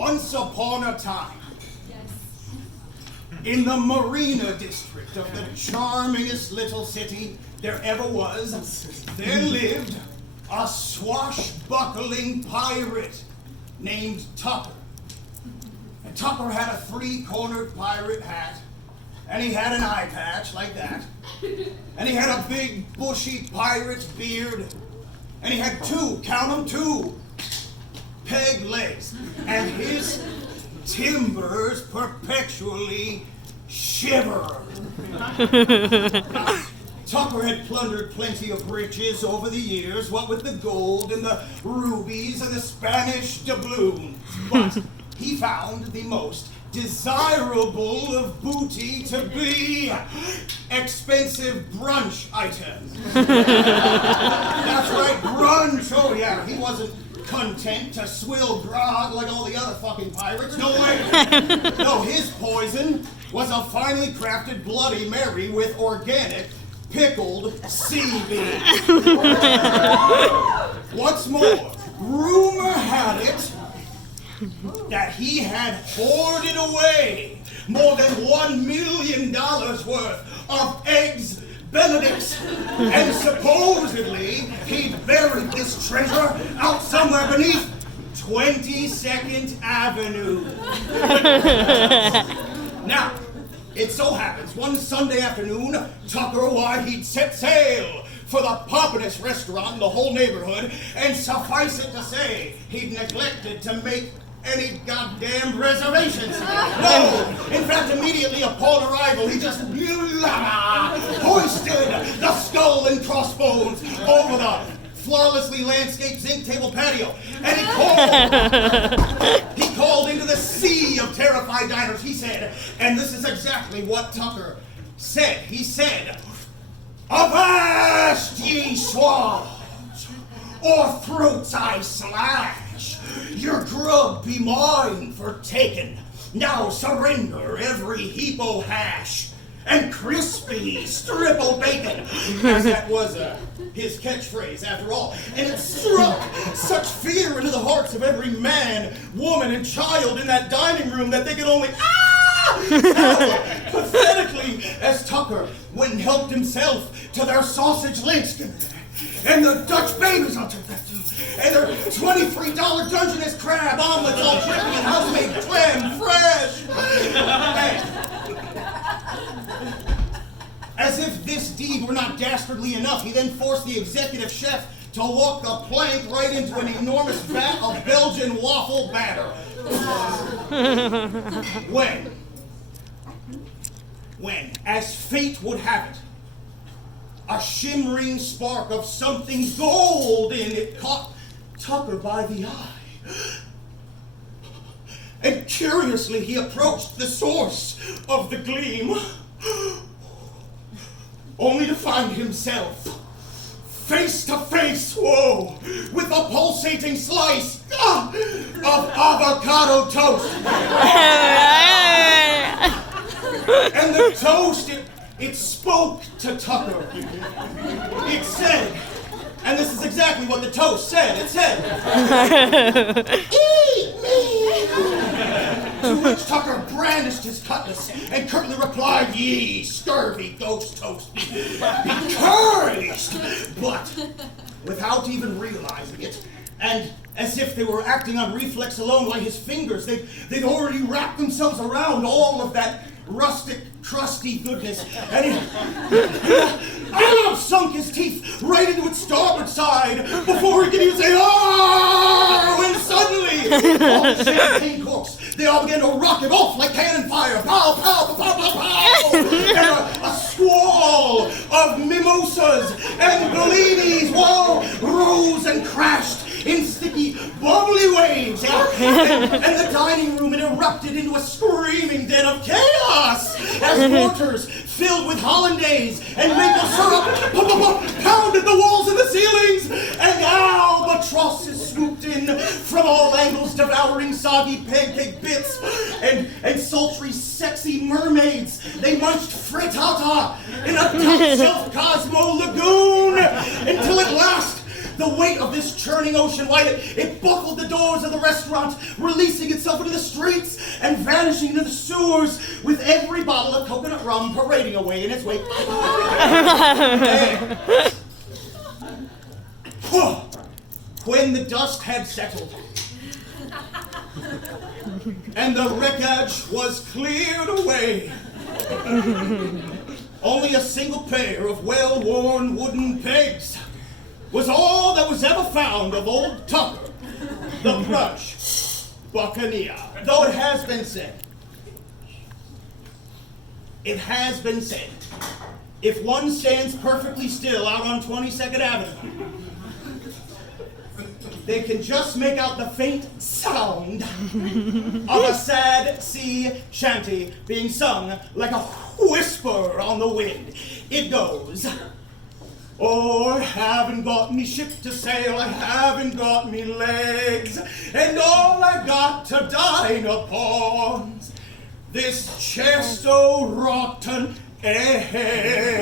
Once upon a time, in the Marina district of the charmingest little city there ever was, there lived a swashbuckling pirate named Tucker. And Tucker had a three-cornered pirate hat, and he had an eye patch like that, and he had a big bushy pirate's beard, and he had two peg legs, and his timbers perpetually shiver. Tucker had plundered plenty of riches over the years, what with the gold and the rubies and the Spanish doubloons, but he found the most desirable of booty to be expensive brunch items. That's right, brunch. Oh yeah, he wasn't content to swill grog like all the other fucking pirates. No way. No, his poison was a finely crafted Bloody Mary with organic pickled seaweed. What's more, rumor had it that he had hoarded away more than $1 million worth of eggs Benedicts, and supposedly he'd buried this treasure out somewhere beneath 22nd Avenue. Now, it so happens one Sunday afternoon, Tucker, why, he'd set sail for the poppinest restaurant in the whole neighborhood, and suffice it to say, he'd neglected to make any goddamn reservations. No, in fact, immediately upon arrival, he just hoisted the skull and crossbones over the flawlessly landscaped zinc table patio, and he called into the sea of terrified diners. He said, and this is exactly what Tucker said. He said, "Avast ye swans, or throats I slash. Your grub be mine for taking. Now surrender every heap-o hash and crispy strip-o bacon," as that was his catchphrase after all. And it struck such fear into the hearts of every man, woman, and child in that dining room that they could only sound pathetically as Tucker went and helped himself to their sausage links and the Dutch babies on top of that too, and their $23 Dungeness crab omelets all dripping and house-made clam fresh. And as if this deed were not dastardly enough, he then forced the executive chef to walk the plank right into an enormous vat of Belgian waffle batter. When, as fate would have it, a shimmering spark of something golden, it caught Tucker by the eye. And curiously, he approached the source of the gleam, only to find himself face to face, whoa, with a pulsating slice of avocado toast. And the toast, it spoke to Tucker. It said, and this is exactly what the toast said. It said, "Eat me!" To which Tucker brandished his cutlass and curtly replied, "Ye scurvy ghost toast, be cursed!" But without even realizing it, and as if they were acting on reflex alone, like his fingers, they'd already wrapped themselves around all of that rustic, crusty goodness, and he sunk his teeth right into its starboard side before he could even say, "Oh!" When suddenly, all the champagne corks, they all began to rocket off like cannon fire. Pow, pow, pow, pow, pow, pow. And a squall of mimosas and bellinis, whoa, rose and crashed in sticky, bubbly waves, and the dining room erupted into a screaming den of chaos as mortars filled with hollandaise and maple syrup pounded the walls and the ceilings, and albatrosses swooped in from all angles, devouring soggy pancake bits, and sultry, sexy mermaids. They munched frittata in a top-shelf Cosmo lagoon until at last The weight of this churning ocean, why it buckled the doors of the restaurant, releasing itself into the streets and vanishing into the sewers with every bottle of coconut rum parading away in its wake. When the dust had settled and the wreckage was cleared away, only a single pair of well-worn wooden pegs was all that was ever found of old Tucker the Brunch Buccaneer. Though it has been said, if one stands perfectly still out on 22nd Avenue, they can just make out the faint sound of a sad sea shanty being sung like a whisper on the wind. It goes, "Oh, I haven't got me ship to sail, I haven't got me legs, and all I got to dine upon's this chest o' rotten eggs."